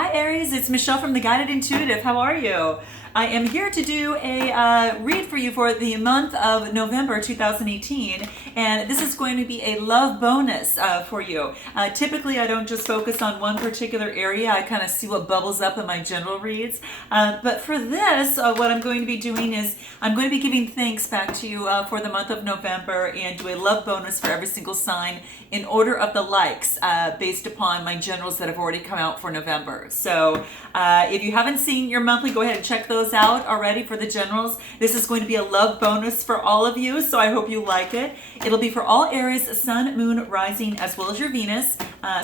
Hi Aries, it's Michelle from the Guided Intuitive. How are you? I am here to do a read for you for the month of November 2018, and this is going to be a love bonus for you. Typically, I don't just focus on one particular area. I kind of see what bubbles up in my general reads. But for this, what I'm going to be doing is I'm going to be giving thanks back to you for the month of November and do a love bonus for every single sign in order of the likes based upon my generals that have already come out for November. So if you haven't seen your monthly, go ahead and check those out already for the generals. This is going to be a love bonus for all of you, so I hope you like it. It'll be for all Aries, Sun, Moon, Rising, as well as your Venus.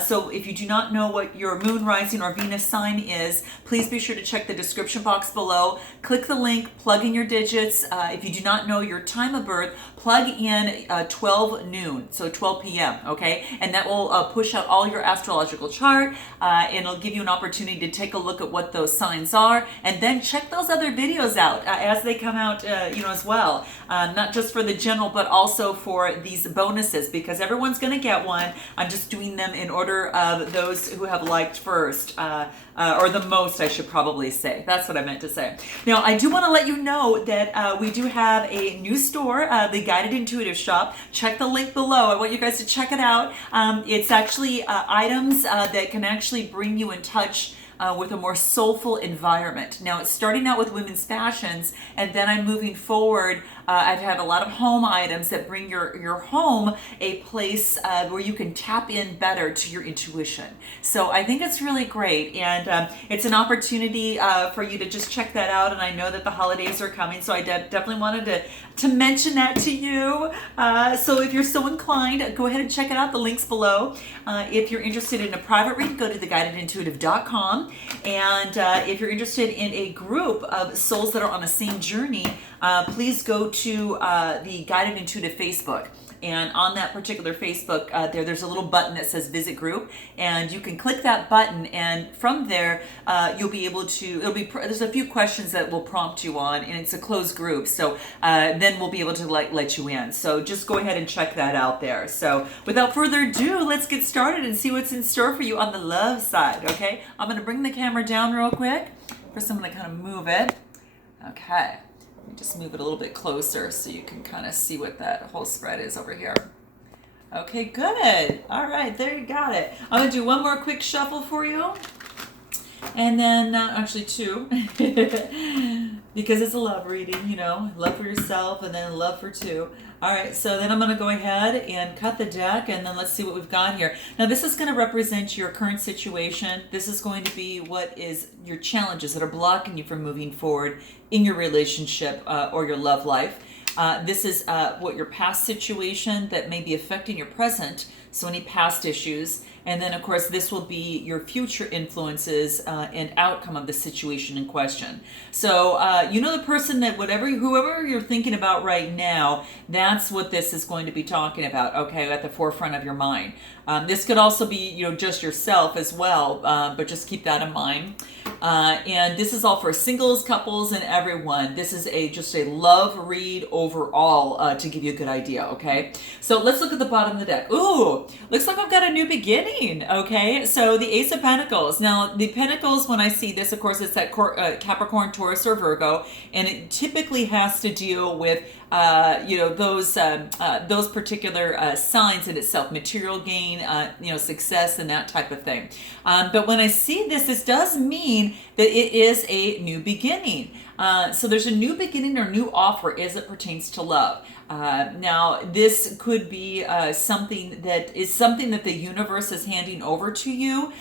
So if you do not know what your Moon, Rising, or Venus sign is, please be sure to check the description box below. Click the link, plug in your digits. If you do not know your time of birth, plug in 12 noon, so 12 p.m., okay? And that will push out all your astrological chart, and it'll give you an opportunity to take a look at what those signs are, and then check those other videos out as they come out, as well. Not just for the general, but also for these bonuses, because everyone's going to get one. I'm just doing them in order of those who have liked first, or the most, I should probably say. That's what I meant to say. Now, I do want to let you know that we do have a new store, the Guided Intuitive Shop. Check the link below. I want you guys to check it out. It's actually items that can actually bring you in touch with a more soulful environment. Now, it's starting out with women's fashions, and then I'm moving forward. I've had a lot of home items that bring your home a place where you can tap in better to your intuition. So I think it's really great, and it's an opportunity for you to just check that out. And I know that the holidays are coming, so I definitely wanted to mention that to you. So if you're so inclined, go ahead and check it out. The link's below. If you're interested in a private read, go to theguidedintuitive.com. And if you're interested in a group of souls that are on the same journey, please go to the Guided Intuitive Facebook. And on that particular Facebook, there's a little button that says Visit Group, and you can click that button, and from there, you'll be able to. There's a few questions that will prompt you on, and it's a closed group, so then we'll be able to let you in. So just go ahead and check that out there. So without further ado, let's get started and see what's in store for you on the love side. Okay, I'm gonna bring the camera down real quick. First, I'm gonna kind of move it. Okay. Just move it a little bit closer so you can kind of see what that whole spread is over here. Okay, good. All right, there you got it. I'm going to do one more quick shuffle for you. And then, actually two, because it's a love reading, love for yourself and then love for two. All right, so then I'm going to go ahead and cut the deck, and then let's see what we've got here. Now, this is going to represent your current situation. This is going to be what is your challenges that are blocking you from moving forward in your relationship or your love life. This is what your past situation that may be affecting your present, so any past issues. And then, of course, this will be your future influences and outcome of the situation in question. So, the person that whoever you're thinking about right now, that's what this is going to be talking about, okay, at the forefront of your mind. This could also be, just yourself as well, but just keep that in mind. And this is all for singles, couples, and everyone. This is just a love read overall to give you a good idea, okay? So let's look at the bottom of the deck. Ooh, looks like I've got a new beginning, okay? So the Ace of Pentacles. Now, the Pentacles, when I see this, of course, it's that Capricorn, Taurus, or Virgo, and it typically has to deal with those particular signs in itself, material gain, success, and that type of thing. But when I see this does mean that it is a new beginning. So there's a new beginning or new offer as it pertains to love. Now, this could be something that the universe is handing over to you.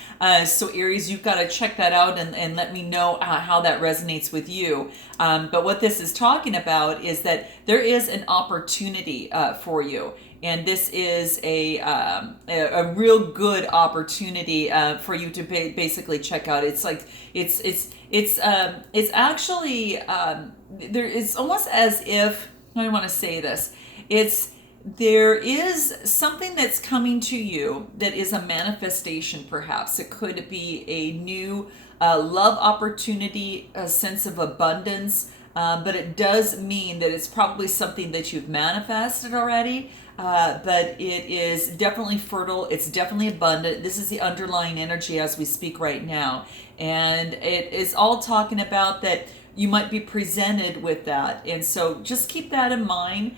So Aries, you've got to check that out and let me know how that resonates with you. But what this is talking about is that there is an opportunity for you. And this is a real good opportunity for you to basically check out. It's like it's actually there. It's almost as if, how do I want to say this? There is something that's coming to you that is a manifestation, perhaps. It could be a new love opportunity, a sense of abundance. But it does mean that it's probably something that you've manifested already. but it is definitely fertile. It's definitely abundant. This is the underlying energy as we speak right now. And it is all talking about that you might be presented with that. And so just keep that in mind.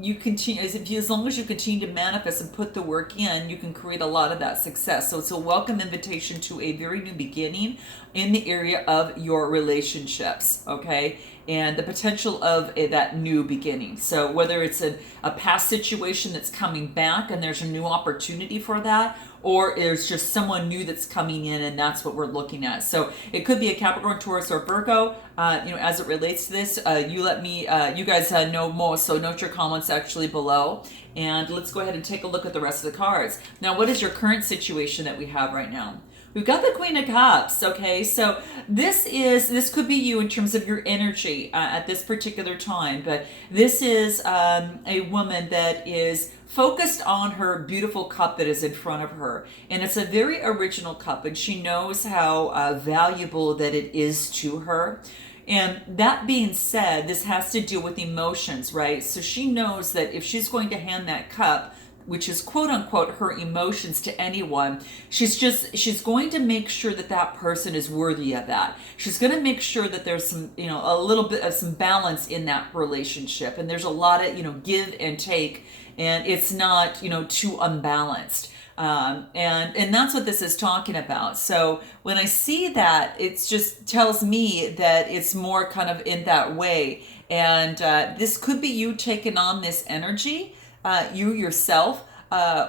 You continue, as long as you continue to manifest and put the work in, you can create a lot of that success. So it's a welcome invitation to a very new beginning in the area of your relationships, okay? And the potential of that new beginning. So whether it's a past situation that's coming back and there's a new opportunity for that, or there's just someone new that's coming in, and that's what we're looking at. So it could be a Capricorn, Taurus, or Virgo. As it relates to this, you let me, you guys know more. So note your comments actually below, and let's go ahead and take a look at the rest of the cards. Now, what is your current situation that we have right now? We've got the Queen of Cups, okay? So this could be you in terms of your energy at this particular time, but this is a woman that is focused on her beautiful cup that is in front of her. And it's a very original cup, and she knows how valuable that it is to her. And that being said, this has to do with emotions, right? So she knows that if she's going to hand that cup, which is quote unquote her emotions, to anyone, she's going to make sure that that person is worthy of that. She's going to make sure that there's some, a little bit of some balance in that relationship, and there's a lot of, give and take, and it's not, too unbalanced. And that's what this is talking about. So when I see that, it just tells me that it's more kind of in that way. And this could be you taking on this energy, you yourself,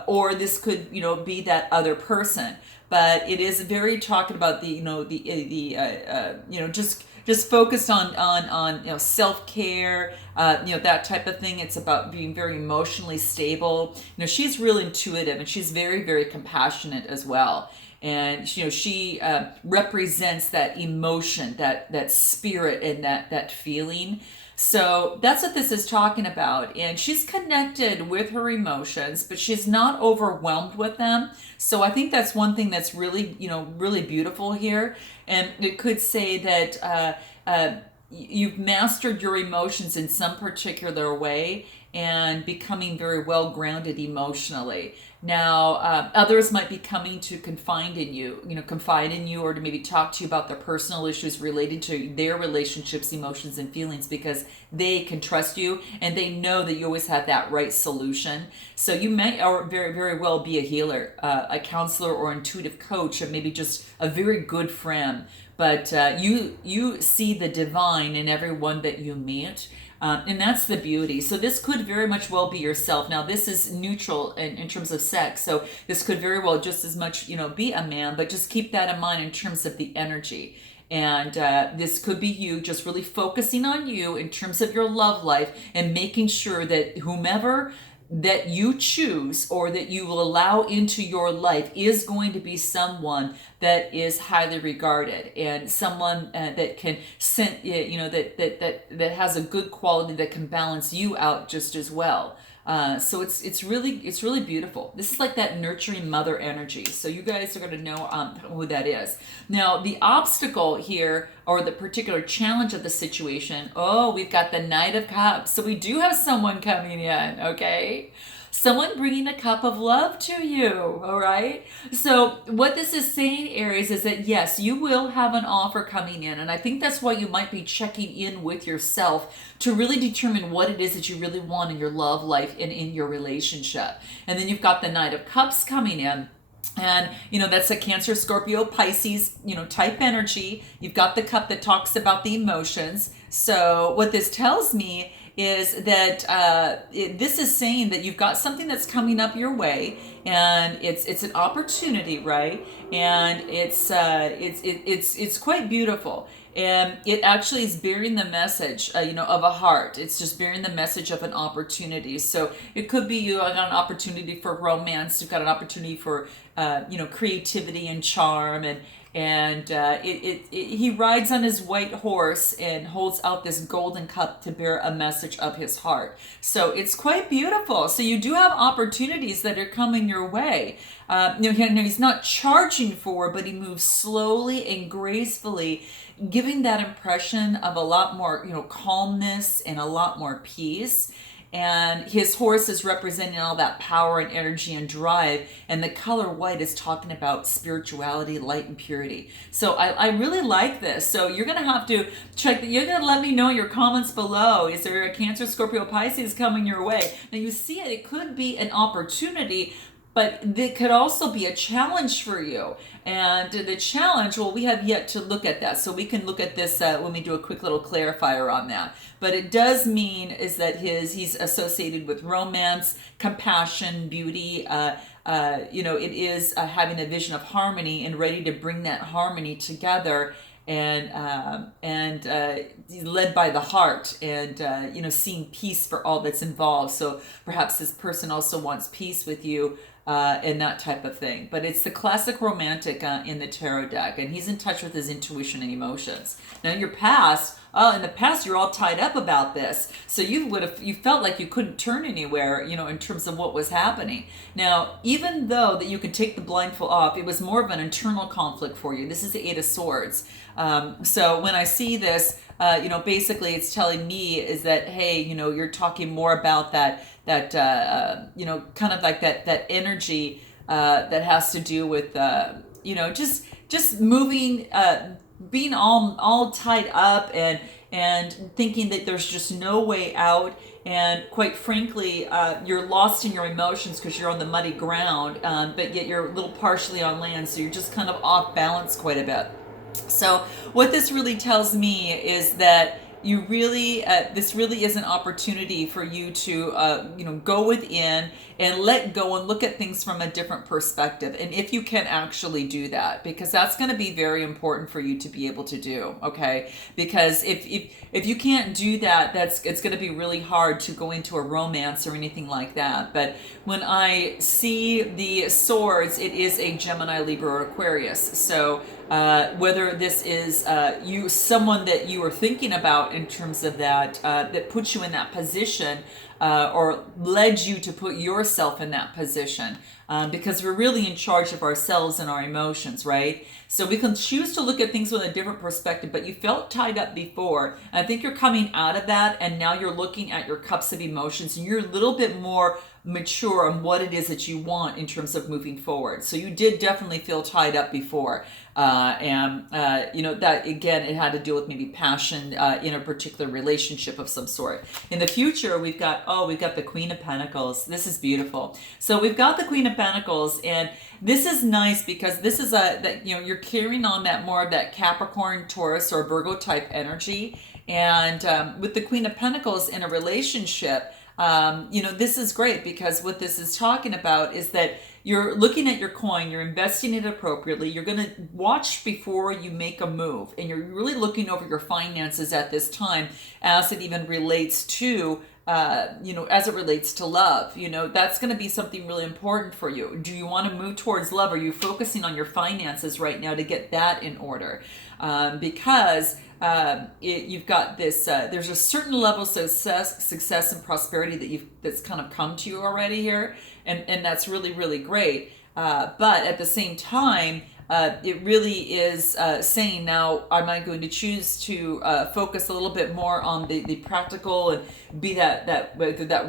or this could, be that other person. But it is very talking about the, just focused on self-care, that type of thing. It's about being very emotionally stable. She's real intuitive, and she's very, very compassionate as well. And she represents that emotion, that spirit, and that feeling. So that's what this is talking about. And she's connected with her emotions, but she's not overwhelmed with them. So I think that's one thing that's really, really beautiful here. And it could say that you've mastered your emotions in some particular way and becoming very well grounded emotionally. Now, others might be coming to confide in you, or to maybe talk to you about their personal issues related to their relationships, emotions, and feelings, because they can trust you and they know that you always have that right solution. So you may or very, very well be a healer, a counselor, or intuitive coach, or maybe just a very good friend. But you see the divine in everyone that you meet. And that's the beauty. So this could very much well be yourself. Now, this is neutral in terms of sex. So this could very well just as much, be a man, but just keep that in mind in terms of the energy. And this could be you just really focusing on you in terms of your love life, and making sure that whomever that you choose or that you will allow into your life is going to be someone that is highly regarded, and someone that can send, that has a good quality that can balance you out just as well. So it's really beautiful. This is like that nurturing mother energy. So you guys are going to know who that is. Now, the obstacle here, or the particular challenge of the situation, we've got the Knight of Cups. So we do have someone coming in, okay? Someone bringing a cup of love to you, all right? So what this is saying, Aries, is that yes, you will have an offer coming in. And I think that's why you might be checking in with yourself to really determine what it is that you really want in your love life and in your relationship. And then you've got the Knight of Cups coming in. And, that's a Cancer, Scorpio, Pisces, type energy. You've got the cup that talks about the emotions. So what this tells me is that this is saying that you've got something that's coming up your way, and it's an opportunity, right? And it's quite beautiful. And it actually is bearing the message, of a heart. It's just bearing the message of an opportunity. So it could be you got an opportunity for romance. You've got an opportunity for, creativity and charm. And he rides on his white horse and holds out this golden cup to bear a message of his heart. So it's quite beautiful. So you do have opportunities that are coming your way. He's not charging for, but he moves slowly and gracefully, giving that impression of a lot more, calmness and a lot more peace. and his horse is representing all that power and energy and drive, and the color white is talking about spirituality, light, and purity. So I really like this. So you're going to have to check that. You're going to let me know in your comments below. Is there a Cancer, Scorpio, Pisces coming your way? Now you see it could be an opportunity, but it could also be a challenge for you. And the challenge, well, we have yet to look at that. So we can look at this when we do a quick little clarifier on that. But it does mean is that he's associated with romance, compassion, beauty. It is having a vision of harmony and ready to bring that harmony together, and led by the heart, and seeing peace for all that's involved. So perhaps this person also wants peace with you, and that type of thing. But it's the classic romantic in the tarot deck, and he's in touch with his intuition and emotions. Now in your past, in the past you're all tied up about this, so you felt like you couldn't turn anywhere, in terms of what was happening. Now, even though that you could take the blindfold off, it was more of an internal conflict for you. This is the Eight of Swords. So when I see this, basically it's telling me is that, hey, you're talking more about that kind of like that energy that has to do with, just moving, being all tied up and thinking that there's just no way out. And quite frankly, you're lost in your emotions because you're on the muddy ground, but yet you're a little partially on land, so you're just kind of off balance quite a bit. So what this really tells me is that you really, this really is an opportunity for you to, go within and let go and look at things from a different perspective. And if you can actually do that, because that's going to be very important for you to be able to do, okay? Because if you can't do that, it's going to be really hard to go into a romance or anything like that. But when I see the swords, it is a Gemini, Libra, or Aquarius. So whether this is someone that you are thinking about in terms of that puts you in that position, or led you to put yourself in that position, because we're really in charge of ourselves and our emotions, right? So we can choose to look at things with a different perspective, but you felt tied up before. I think you're coming out of that, and now you're looking at your cups of emotions, and you're a little bit more mature on what it is that you want in terms of moving forward. So you did definitely feel tied up before. That again, it had to do with maybe passion in a particular relationship of some sort. In the future, we've got the Queen of Pentacles. This is beautiful. So we've got the Queen of Pentacles, and this is nice because this is you're carrying on that more of that Capricorn, Taurus, or Virgo type energy. And with the Queen of Pentacles in a relationship, this is great because what this is talking about is that you're looking at your coin, you're investing it appropriately, you're going to watch before you make a move, and you're really looking over your finances at this time as it even relates to as it relates to love. That's going to be something really important for you. Do you want to move towards love? Are you focusing on your finances right now to get that in order? Because you've got this, there's a certain level of success and prosperity that's kind of come to you already here. And that's really, really great. But at the same time, it really is saying, now, am I going to choose to focus a little bit more on the practical and be that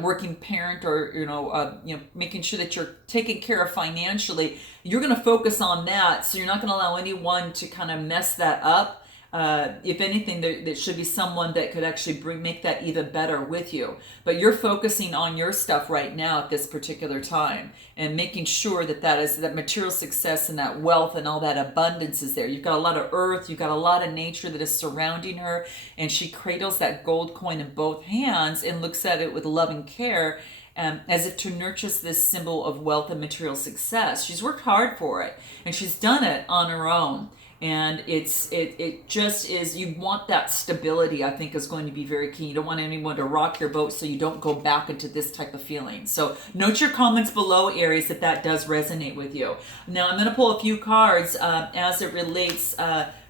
working parent, or making sure that you're taken care of financially? You're going to focus on that, so you're not going to allow anyone to kind of mess that up. If anything, there should be someone that could actually make that even better with you. But you're focusing on your stuff right now at this particular time, and making sure that material success and that wealth and all that abundance is there. You've got a lot of earth, you've got a lot of nature that is surrounding her, and she cradles that gold coin in both hands and looks at it with love and care, as if to nurture this symbol of wealth and material success. She's worked hard for it, and she's done it on her own. And it just is, you want that stability, I think, is going to be very key. You don't want anyone to rock your boat, so you don't go back into this type of feeling. So note your comments below, Aries, if that does resonate with you. Now I'm going to pull a few cards as it relates,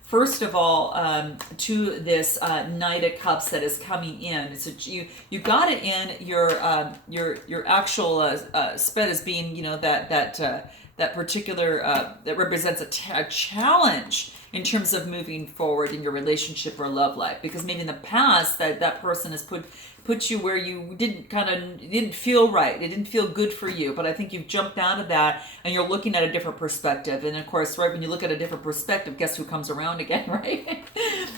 first of all, to this Knight of Cups that is coming in. So you got it in your actual spread as being, that particular, that represents a challenge in terms of moving forward in your relationship or love life. Because maybe in the past that person has put you where you didn't feel right. It didn't feel good for you. But I think you've jumped out of that and you're looking at a different perspective. And of course, right when you look at a different perspective, guess who comes around again, right?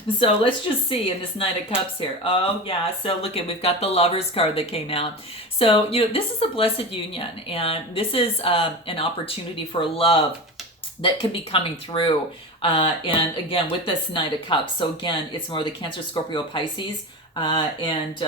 So let's just see in this Knight of Cups here. Oh yeah, so look at, we've got the Lovers card that came out. So, this is a blessed union, and this is an opportunity for love that could be coming through. And again, with this Knight of Cups, so again, it's more the Cancer, Scorpio, Pisces, and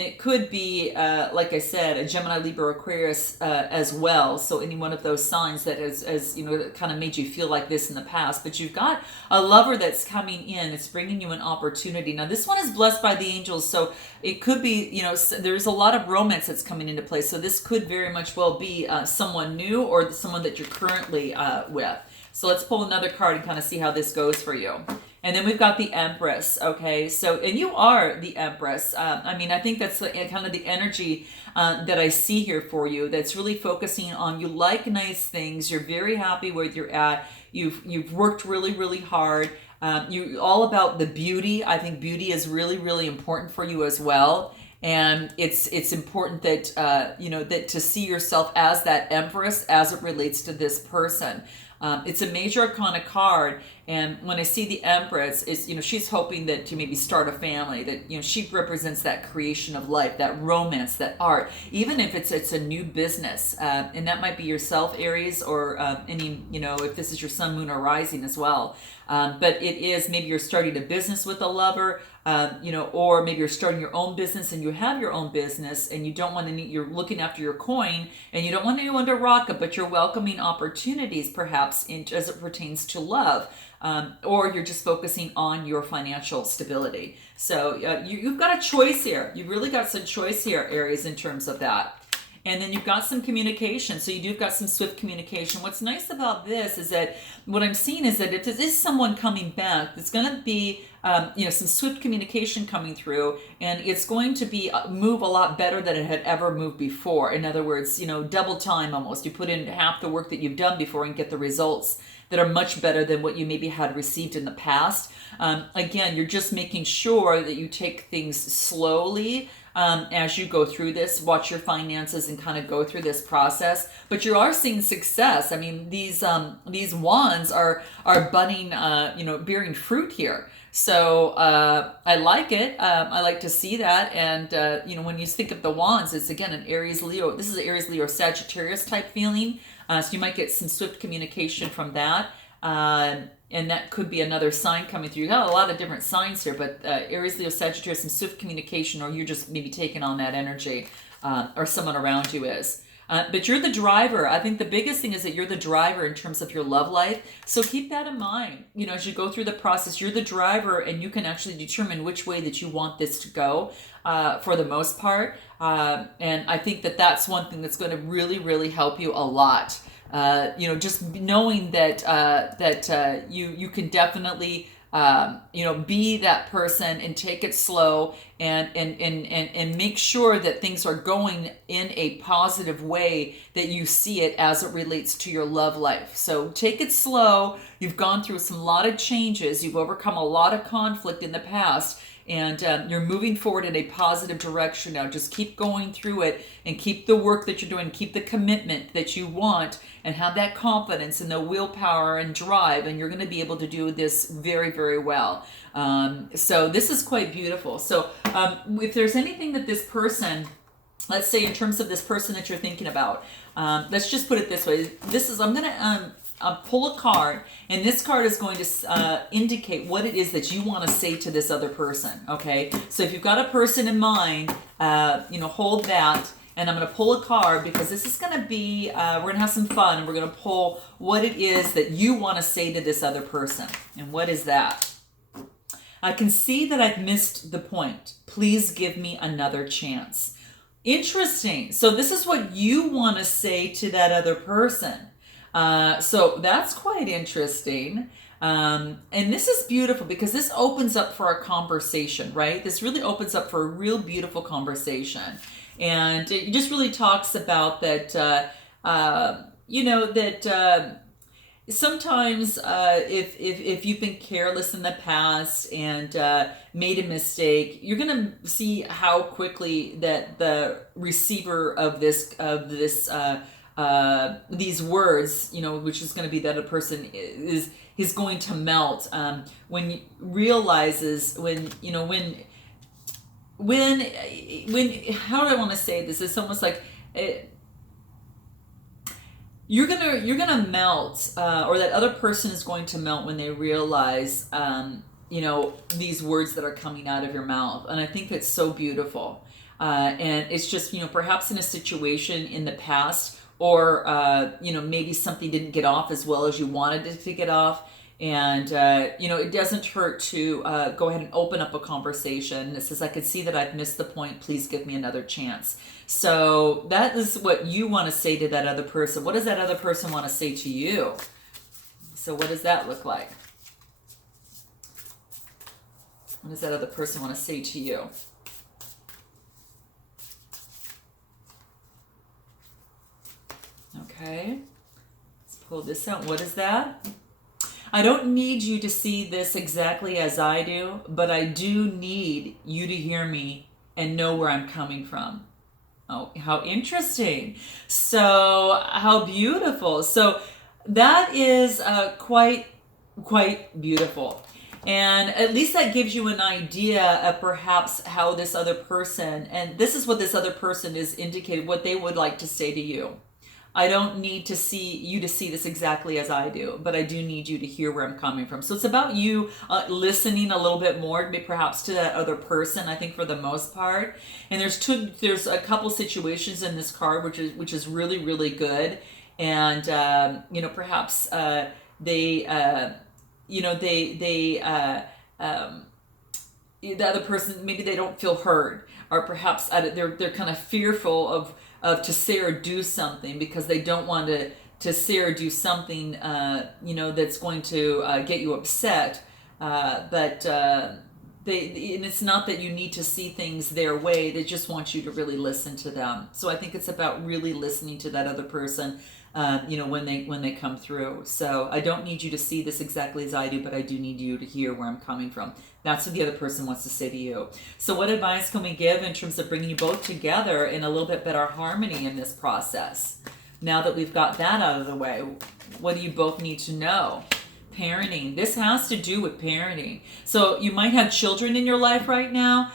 it could be, like I said, a Gemini, Libra, Aquarius as well. So any one of those signs that has kind of made you feel like this in the past. But you've got a lover that's coming in. It's bringing you an opportunity. Now, this one is blessed by the angels. So it could be, there's a lot of romance that's coming into play. So this could very much well be someone new or someone that you're currently with. So let's pull another card and kind of see how this goes for you. And then we've got the Empress, okay? So, and you are the Empress. I think that's kind of the energy that I see here for you. That's really focusing on, you like nice things. You're very happy where you're at. You've worked really, really hard. You all about the beauty. I think beauty is really, really important for you as well. And it's important that, that to see yourself as that Empress as it relates to this person. It's a major arcana card, and when I see the Empress, is she's hoping that to maybe start a family. That she represents that creation of life, that romance, that art. Even if it's a new business, and that might be yourself, Aries, or any if this is your Sun, Moon, or Rising as well. But it is maybe you're starting a business with a lover, or maybe you're starting your own business and you have your own business and you don't want to you're looking after your coin and you don't want anyone to rock it, but you're welcoming opportunities perhaps as it pertains to love, or you're just focusing on your financial stability. So you've got a choice here. You've really got some choice here, Aries, in terms of that. And then you've got some communication. So you've got some swift communication. What's nice about this is that what I'm seeing is that if there is someone coming back, it's going to be, some swift communication coming through, and it's going to be move a lot better than it had ever moved before. In other words, double time almost. You put in half the work that you've done before and get the results that are much better than what you maybe had received in the past. Again, you're just making sure that you take things slowly. As you go through this, watch your finances and kind of go through this process. But you are seeing success. I mean, these wands are budding, bearing fruit here. So I like it. I like to see that. And when you think of the wands, it's again an Aries, Leo. This is an Aries, Leo, Sagittarius type feeling. So you might get some swift communication from that. And that could be another sign coming through. You got a lot of different signs here, but Aries, Leo, Sagittarius, some swift communication, or you're just maybe taking on that energy, or someone around you is. But you're the driver. I think the biggest thing is that you're the driver in terms of your love life. So keep that in mind. As you go through the process, you're the driver, and you can actually determine which way that you want this to go for the most part. And I think that that's one thing that's going to really, really help you a lot. Just knowing that you can definitely be that person and take it slow and make sure that things are going in a positive way, that you see it as it relates to your love life. So take it slow. You've gone through a lot of changes. You've overcome a lot of conflict in the past. And you're moving forward in a positive direction now. Just keep going through it and keep the work that you're doing, keep the commitment that you want, and have that confidence and the willpower and drive, and you're going to be able to do this very, very well. So this is quite beautiful. So if there's anything that this person, let's say in terms of this person that you're thinking about, let's just put it this way. I'm going to pull a card, and this card is going to indicate what it is that you want to say to this other person, okay? So if you've got a person in mind, hold that, and I'm going to pull a card because this is going to be, we're going to have some fun, and we're going to pull what it is that you want to say to this other person. And what is that? I can see that I've missed the point. Please give me another chance. Interesting. So this is what you want to say to that other person. So that's quite interesting. And this is beautiful because this opens up for a conversation, right? This really opens up for a real beautiful conversation. And it just really talks about that, you know, that sometimes if you've been careless in the past and made a mistake, you're gonna see how quickly that the receiver of these words, you know, which is going to be that a person is going to melt when he realizes, when you know, when how do I want to say this? It's almost like you're gonna melt, or that other person is going to melt when they realize, you know, these words that are coming out of your mouth. And I think it's so beautiful. And it's just, you know, perhaps in a situation in the past, or you know, maybe something didn't get off as well as you wanted it to get off. And you know, it doesn't hurt to go ahead and open up a conversation. It says, I could see that I've missed the point. Please give me another chance. So that is what you want to say to that other person. What does that other person want to say to you? So what does that look like? What does that other person want to say to you? Okay, let's pull this out. What is that? I don't need you to see this exactly as I do, but I do need you to hear me and know where I'm coming from. Oh, how interesting. So how beautiful. So that is quite beautiful. And at least that gives you an idea of perhaps how this other person, and this is what this other person is indicating, what they would like to say to you. I don't need to see you to see this exactly as I do, but I do need you to hear where I'm coming from. So it's about you listening a little bit more, perhaps to that other person, I think, for the most part. And there's a couple situations in this card which is really, really good. And you know, perhaps the other person, maybe they don't feel heard, or perhaps they're kind of fearful of to say or do something, because they don't want to say or do something you know, that's going to get you upset, but and it's not that you need to see things their way. They just want you to really listen to them. So I think it's about really listening to that other person, you know, when they come through. So I don't need you to see this exactly as I do, but I do need you to hear where I'm coming from. That's what the other person wants to say to you. So what advice can we give in terms of bringing you both together in a little bit better harmony in this process? Now that we've got that out of the way, what do you both need to know? Parenting. This has to do with parenting. So you might have children in your life right now,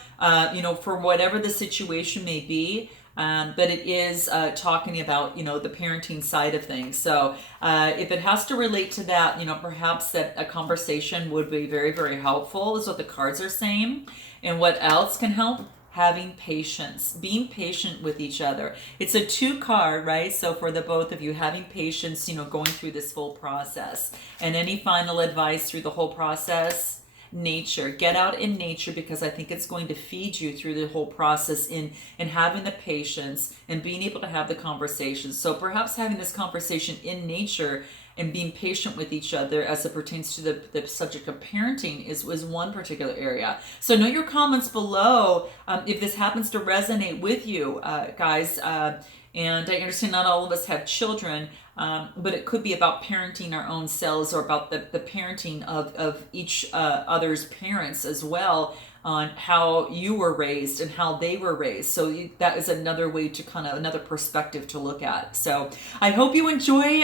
you know, for whatever the situation may be. But it is talking about, you know, the parenting side of things. So if it has to relate to that, you know, perhaps that a conversation would be very, very helpful, is what the cards are saying. And what else can help? Having patience, being patient with each other. It's a 2 card, right? So for the both of you, having patience, you know, going through this full process. And any final advice through the whole process? Nature. Get out in nature, because I think it's going to feed you through the whole process in having the patience and being able to have the conversation. So perhaps having this conversation in nature and being patient with each other as it pertains to the subject of parenting is one particular area. So note your comments below if this happens to resonate with you, guys. And I understand not all of us have children, but it could be about parenting our own selves, or about the parenting of each other's parents as well, on how you were raised and how they were raised. So that is another way to another perspective to look at. So I hope you enjoy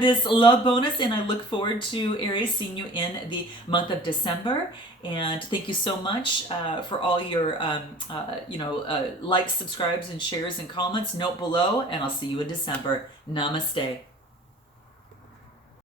this love bonus, and I look forward to, Aries, seeing you in the month of December. And thank you so much for all your likes, subscribes, and shares and comments. Note below, and I'll see you in December. Namaste.